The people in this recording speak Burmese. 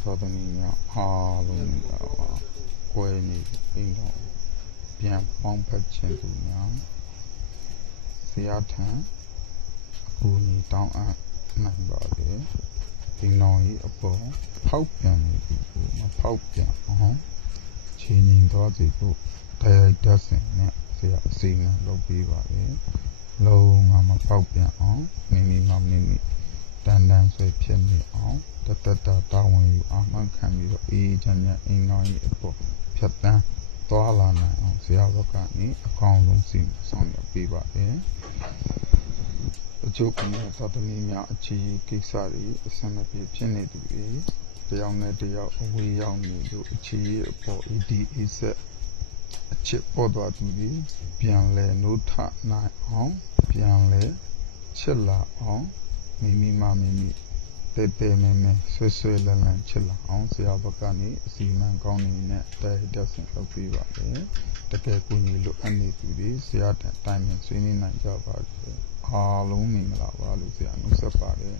သောတနည်းများအားလုံးကွဲနေအိမ်တော်ပြန်ပေါင်းဖက်ခြင်းသူများဆရာထံအကူအညီတောင်းအပ်နိုင်ပါလေဒီနောင်ဤအပေါ်ဖောက်ပြန်နေသူကိုမဖောက်ပြန်အောင်ချိန်ရင်သွားစေဖို့တိုက်တက်စင်နဲ့ဆရာအစီအမံလုပ်ပေးပါလေလုံးဝမဖောက်ပြန်အောင်မိမိတန်တန်ဆွဲဖြစ်နေအောင်တတာဝန်ယူအာမခံပြီးတော့အေးချမ်းချမ်းအိမ်တော်ကြီးအပေါ်ဖြတ်တန်းသွားလာနိုင်အောင်ဆရာဘက်ကနေအကောင်းဆုံးစီမံဆောင်ရွက်ပေးပါတယ်အကျိုးကသောတနည်းများအခြေကိစ္စတွေအစမပြေဖြစ်နေသူတွေတယောက်နဲ့တယောက်အဝေးရောက်နေလို့အခြေအပေါ် ADA ဆက်အချစ်ပေါ်သွားသူတွေပြန်လဲနိုးထနိုင်အောင်ပြန်လဲချစ်လာအောင်မိမိတဲမဲဆွဲလန်းချစ်လာအောင်ဆရာဘက်ကနေအစီအမံကောင်းနေနဲ့တိုက်တက်ဆင်လုပ်ပေးပါလေတကယ်ကိုကြီးလိုအပ်နေသူတွေဆရာတိုင်ပင်ဆွေးနွေးနိုင်ကြပါစေအားလုံးမင်္ဂလာပါလို့ဆရာနှုတ်ဆက်ပါတယ်